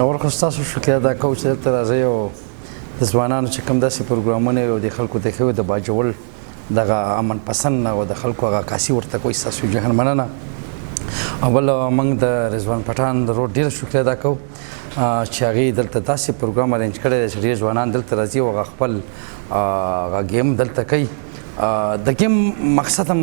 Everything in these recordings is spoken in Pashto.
اول خو ستاسو شکریه ادا کوم چې دلته راځئ او د ځوانانو چې کوم داسې پروګرامونه او د خلکو د ښه د باجوړ دغه امن پسند او د خلکو هغه عکاسي ورته کوي. ستاسو جهان مننه. اول موږ د رضوان پټھان د روډ ډېره شکریه ادا کوو چې هغې دلته داسې پروګرام ارینج کړی دی چې ډېر ځوانان دلته راځي او هغه خپل هغه ګیم دلته کوي. د گیم مقصد هم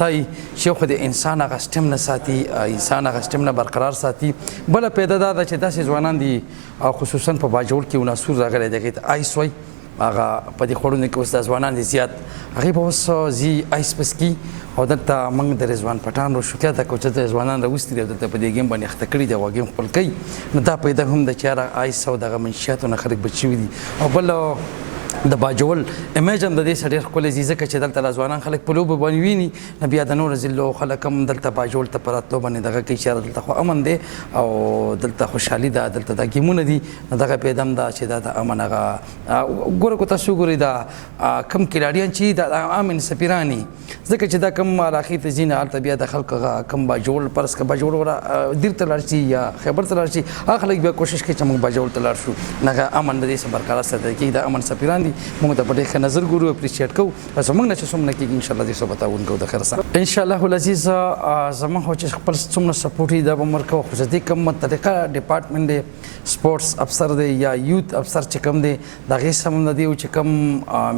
دای چې خو د انسان هغه سټیمنا ساتي، انسان هغه سټیمنا برقرار ساتي. بله پیدا دا ده چې داسې ځوانان دي خصوصا په باجوړ کې عناصر راغلی دی، هغې ته آیس وایي. هغه په دې خوړونو کې اوس دا ځوانان دي زیات، هغې به اوس ځي آیس پسکي او دلته موږ د رضوان پټھان رو شکریه ادا کوو چې دلته ځوانان راوستي دي او دلته په دې گیم باندې اخته کړي دي او گیم خپل کوي. نو دا پیدا هم ده چې هر آیس او دغه منشیاتو نه خلک بچ شوي دي. او بل د باجوړ امیج هم د دې سره ډېر ښکلی ځي ځکه چې دلته ځوانان خلک په لوبو باندې ویني، نو بیا د نورو ضلعو خلک هم دلته باجوړ ته په راتلو باندې دغه کوي چې دلته خو امن دی او دلته خوشحالي ده، دلته دا ګیمونه دي. نو دغه پیدا هم ده چې دا د امن هغه ګوره که تاسو وګورئ دا کم کلاډیان چې دا امن سفیران دي، ځکه چې دا کم علاقې ته ځي نه هلته بیا د خلکو هغه کم باجوړ فرض که باجوړ دیر ته لاړ شي یا خیبر ته لاړ شي، هغه خلک بیا کوشش کوي چې موږ باجوړ ته لاړ شو. نو هغه امن د دې څخه برقرار ساتل کېږي. دا امن سفیران دي، موږ ته په ډېر ښه نظر ګورو، اپریشیټ کوو. زموږ نه چې څومره کېږي انشاءالله دې څه به تعاون کوو د خیر سره انشاءالله العزیز. زموږ خو چې خپل څومره سپورټ وي دا به م ورکوو، خو چې دې کوم طریقه ډپارټمنټ دی، سپورټس افسر دی یا یوت افسر چې کوم دی، د هغې سره هم د دې چې کوم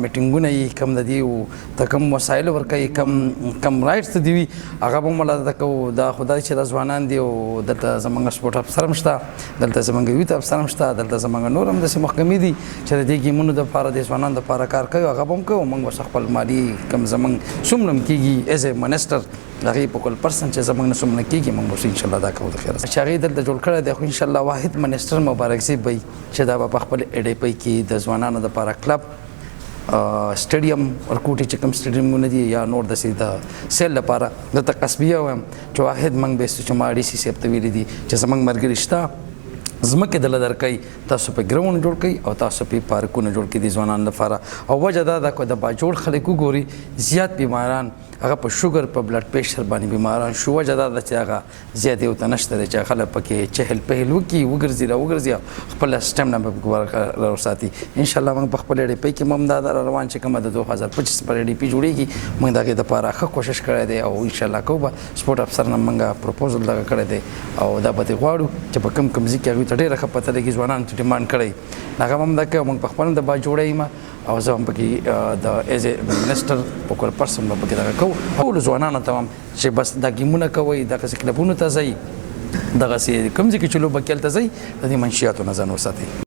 میټینګونه وي، کوم د دې ته کوم وسایل ورکوي، کم رایټس ته دي وي، هغه به هم ملاتړ کوو. دا خو دا چې دا ځوانان دي او دلته زموږ سپورټ افسر هم شته، دلته زموږ یوت افسر هم شته، دلته زموږ نور هم داسې محکمې دي چې د دې ګیمونو دپاره د ځوانانو دپاره کار کوي. هغه به هم کوو. موږ اوس خپل مالي کم زموږ څومره هم کېږي ایز ا منسټر د هغې فوکل پرسن چې زموږ نه څومره کېږي موږ اوس انشاءالله دا کوو د خیره چې هغې دلته جوړ کړی دی. خو انشاءالله واحد منسټر مبارک صاحب وایي چې دا به په خپل اډیپۍ کې د ځوانانو دپاره کلب سټیډیم ورکوټي چې کوم سټیډیمونه دي یا نور داسې د سیل لپاره دلته قصبیه وایم چې واحد موږ بیستو چې ما ډي سي صاحب ته ویلي دي چې زموږ ملګري شته ځمکې دله درکوي، تاسو په ګراوند جوړ کړئ او تاسو په پارکونه جوړ کړئ د ځوانانو لپاره. او وجه دا ده که د باجوړ خلک وګوري زیات بیماران هغه په شوګر په بلډ پریشر باندې بیماران شو. وجه دا ده چې هغه زیات یو ته نشته دی چې خلک پکې چهل پهل وکړي، وګرځي را وګرځي او خپل سټیمنا به برقرار وساتي. انشاءالله موږ په خپل اډیپۍ کې هم دا روان چې کومه د 2025 پر اډیپۍ جوړېږي موږ د هغې دپاره ښه کوشش کړی دی او انشاءالله کوو به. سپورټ افسر نه موږ پروپوزل دغه کړی دی او دا به ترې غواړو چې په کوم ځای کې هغوی ته ډېره ښه پته لګي، ځوانانو ته ډیمانډ کړی هغه هم دا کوي. موږ په خپله د باجوړی یم او زه هم پکې د ایز ا منسټر فوکل پرسن به پکې دغه کوو. ټولو ځوانانو ته هم چې بس دا ګیمونه کوئ، دغسې کلبونو ته ځئ، دغسې کوم ځای کې چې لوبه کې هلته ځئ، د دې منشیاتو نه ځان وساتئ.